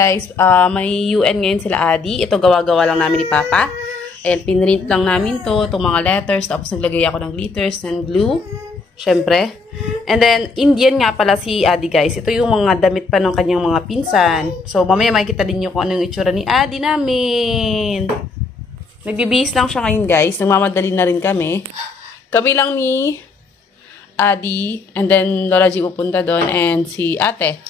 guys, may UN ngayon sila Adi. Ito gawa-gawa lang namin ni Papa. Ayan, pinrint lang namin to, itong mga letters. Tapos naglagay ako ng glitters and glue. Syempre. And then, Indian nga pala si Adi guys. Ito yung mga damit pa ng kanyang mga pinsan. So, mamaya makikita din nyo kung anong itsura ni Adi namin. Nagbibihis lang siya ngayon guys. Nagmamadali na rin kami. Kami lang ni Adi. And then, Lola G pupunta doon. And si ate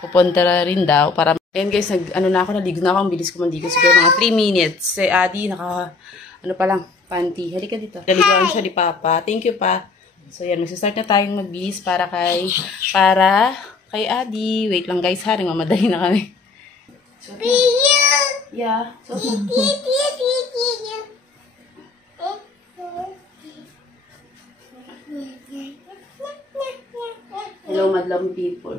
pupunta rin daw. Para ayan guys, naligo na ako. Ang bilis ko mandigo. Siguro mga 3 minutes. Si Adi, pa lang, panty. Halika dito. Naligoan siya ni Papa. Thank you pa. So, yan. Magsistart na tayong magbihis para kay Adi. Wait lang guys ha. Nagmamadali na kami. So, yeah. So, hello, madlang people.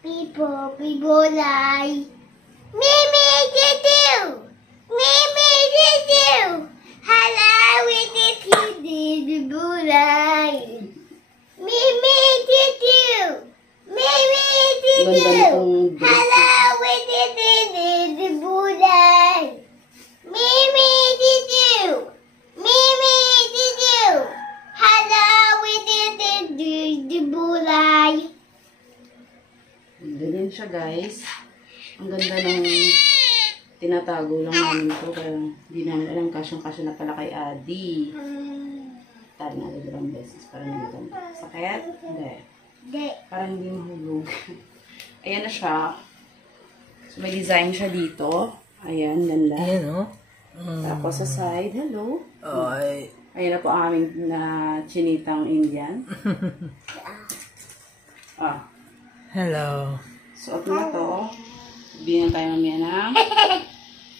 People like Mimi Didu. Mimi Didu. Hello, with the people like Mimi Didu. Mimi Didu. Hello, with the people like Mimi Didu. Mimi Didu. Hello, with the people like. Ganyan siya guys. Ang ganda ng tinatago lang namin ito. Kaya hindi namin alam kasyang-kasya na pala kay Adi. Tari na dalawang beses. Parang hindi kami. Sakit? Hindi. Parang hindi mahulog. Ayan na siya. So may design siya dito. Ayan, ganda. Ayan o. Tapos sa side, hello. Ay. Ayan na po ang aming na chinitang Indian. Hello. Suot na to. Bigyan tayo mamaya ng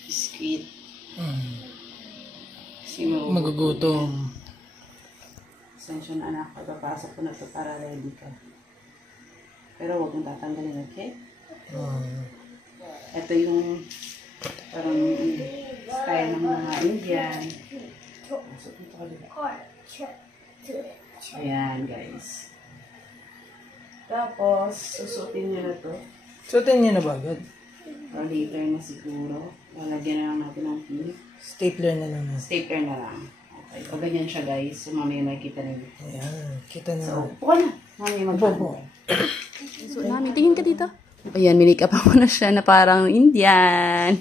biscuit. Kasi Magugutom. Sensyon na anak, pagpapasok ko na to para ready ka. Pero huwag mong tatanggalin, okay? Ito yung parang style ng mga Indian. Suot mo to ayan guys. Tapos, susutin nyo na to. Suotin niyo na ba agad? Or later na siguro. Lalagyan na lang natin ng pin. Stapler na lang. Stapler na lang. Okay. O ganyan siya guys. So, mamaya makikita na yun. Ayan. Kita na. So, upo na. Mamaya magpapalagay. So, namin. Tingin ka dito. Ayan, minik up ako na siya na parang Indian.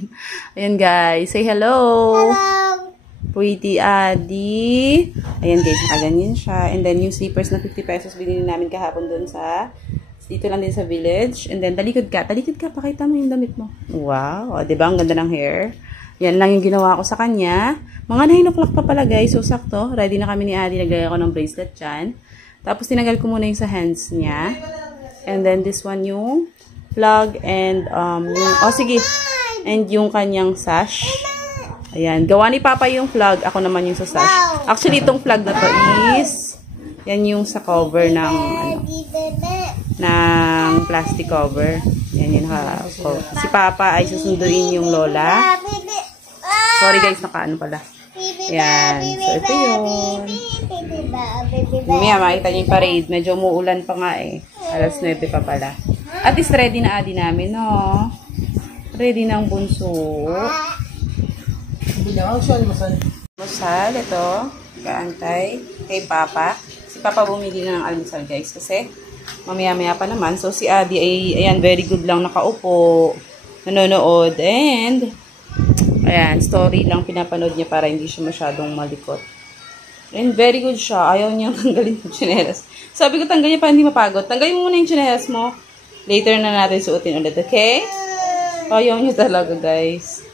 Ayan guys. Say hello. Hello. Pretty Adi. Ayan guys, nakaganyan siya. And then yung slippers na 50 pesos binili namin kahapon doon sa dito lang din sa village. And then talikod ka, pakita mo yung damit mo. Wow, o, diba? Ang ganda ng hair. Yan lang yung ginawa ko sa kanya. Mga 9 o'clock pa pala guys. So sakto, ready na kami ni Adi. Naglagay ako ng bracelet dyan. Tapos tinanggal ko muna yung sa hands niya. And then this one yung plug and sige. And yung kanyang sash. Ayan, gawa ni Papa yung flag. Ako naman yung sa sash. Actually, itong flag na to is, yan yung sa cover ng, ng plastic cover. Yan yung si Papa ay susunduin yung lola. Sorry guys, nakaano pala. Ayan, so ito yun. Mamaya, makita niyo yung parade. Medyo umuulan pa nga eh. Alas 9 pa pala. At least ready na Adi namin, no? Ready na ang bunso. Almusal, ito. Kaantay kay Papa. Si Papa bumili na ng almusal, guys. Kasi, mamaya-maya pa naman. So, si Adi ay, ayan, very good lang nakaupo. Nanonood. And, ayan, story lang pinapanood niya para hindi siya masyadong malikot. And, very good siya. Ayaw niyang tanggalin yung tsinelas. Sabi ko, tanggalin pa, hindi mapagod. Tanggalin mo muna yung tsinelas mo. Later na natin suotin ulit, okay? Ayaw niyo talaga, guys.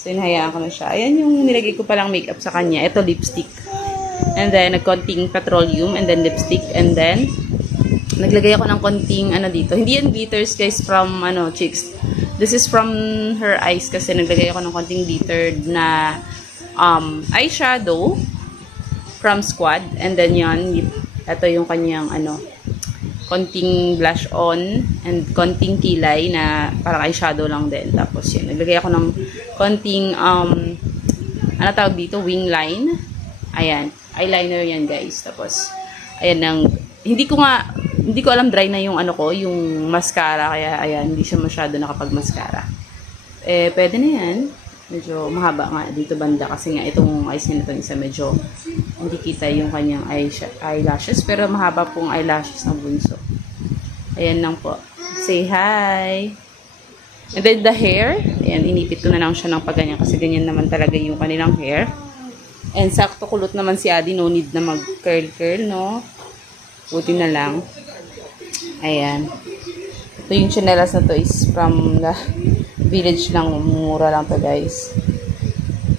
So, inahayaan ko na siya. Ayan yung nilagay ko palang makeup sa kanya. Ito, lipstick. And then, nagkonting petroleum. And then, lipstick. And then, naglagay ako ng konting, dito. Hindi yan glitters, guys, from, Chicks. This is from her eyes kasi naglagay ako ng konting glitter na eyeshadow from Squad. And then, yan. Ito yung kanyang, konting blush on and konting kilay na parang eyeshadow lang din. Tapos yun, naglagay ako ng konting tawag dito, wing line. Ayan, eyeliner yan guys. Tapos ayan, hindi ko alam dry na yung yung mascara, kaya ayan, hindi siya masyado nakapag-mascara. eh, pwede na yan. Medyo mahaba nga dito banda kasi nga itong eyes niya na itong isa medyo hindi kita yung kanyang eyelashes. Pero mahaba pong eyelashes ng bunso. Ayan lang po. Say hi! And then the hair, ayan, inipit ko na lang siya ng pagganyan kasi ganyan naman talaga yung kanilang hair. And sakto kulot naman si Adi, no need na mag-curl-curl, no? Buti na lang. Ayan. Ito yung chinelas na to is from the village lang, mura lang to guys.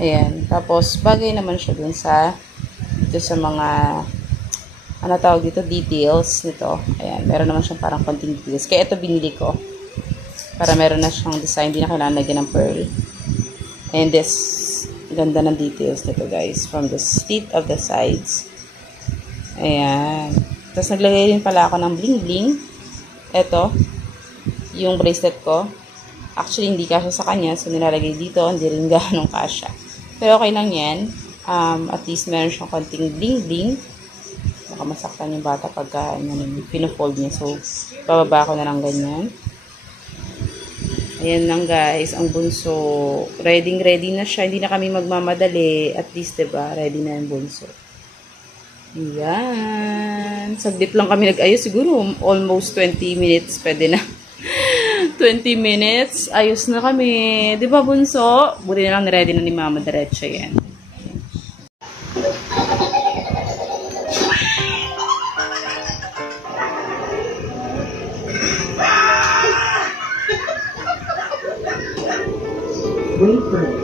Ayan. Tapos, bagay naman siya dun sa, dito sa mga, ano tawag dito, details nito. Ayan. Meron naman siyang parang konting details. Kaya ito binili ko. Para meron na siyang design, hindi na kailangan lagyan ng pearl. And this, ganda ng details nito guys. From the slit of the sides. Ayan. Tapos naglagay din pala ako ng bling bling. Ito, yung bracelet ko. Actually, hindi kasya sa kanya. So, nilalagay dito. Hindi rin ganong kasya. Pero okay lang yan. At least meron siyang konting bling bling. Baka masaktan yung bata pagka pinofold niya. So, bababa ko na lang ganyan. Ayan lang guys, ang bunso. Ready na siya. Hindi na kami magmamadali. At least, diba, ready na yung bunso. Ayan. Saglit lang kami nag-ayos. Siguro, almost 20 minutes. Pwede na. 20 minutes. Ayos na kami. Diba, bunso? Buti na lang ready na ni Mama. Diretso yan. Wait for it.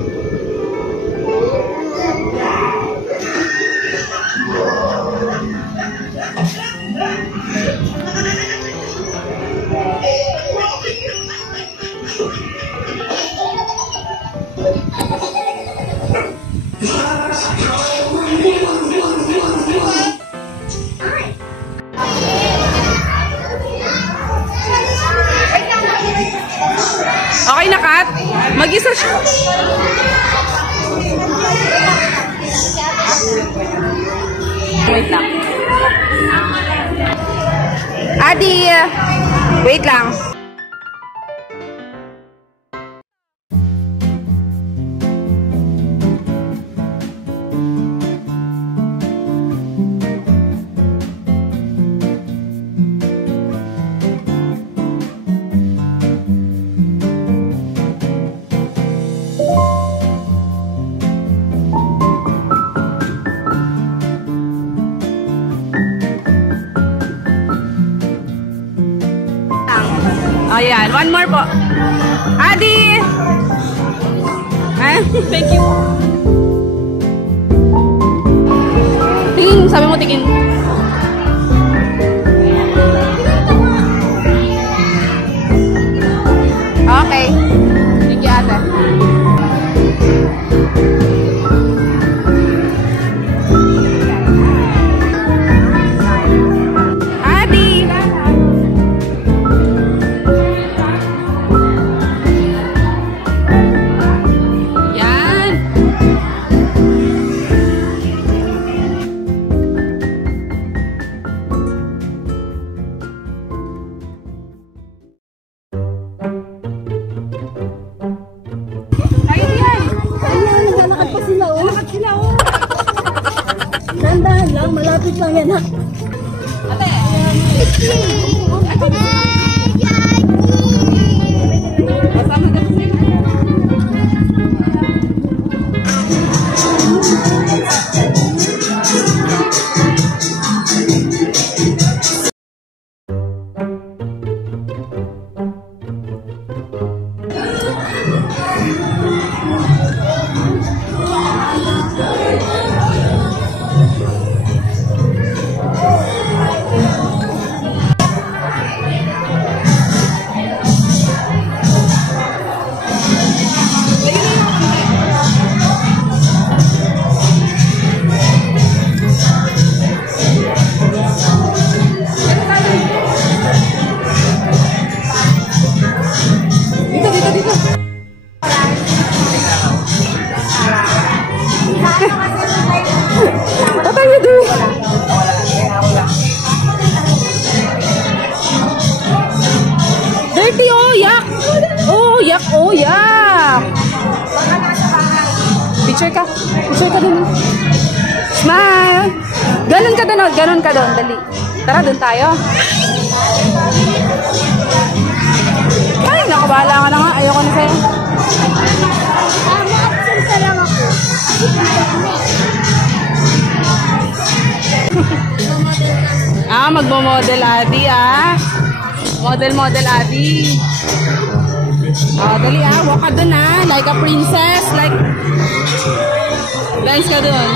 Okay na, Kat? Mag-isa siya. Wait lang. Adi! Wait lang. Ayan, one more po. Adi! Thank you. Tingin, sabi mo tingin. Okay. Thank you, ate. Dahan lang, malapit lang yan ha. Ate! Kasama ka sila. Yak, oh, yak! Picture ka. Picture ka dun. Smile! Ganon ka dun, ganon ka dun. Dali. Tara, dun tayo. Ay, nakabala ka na nga. Ayoko na sa'yo. Ma-absent ka lang ako. Magmo-model Adi, Model Adi. Dali, walk ka dun, like a princess, like, dance ka dun.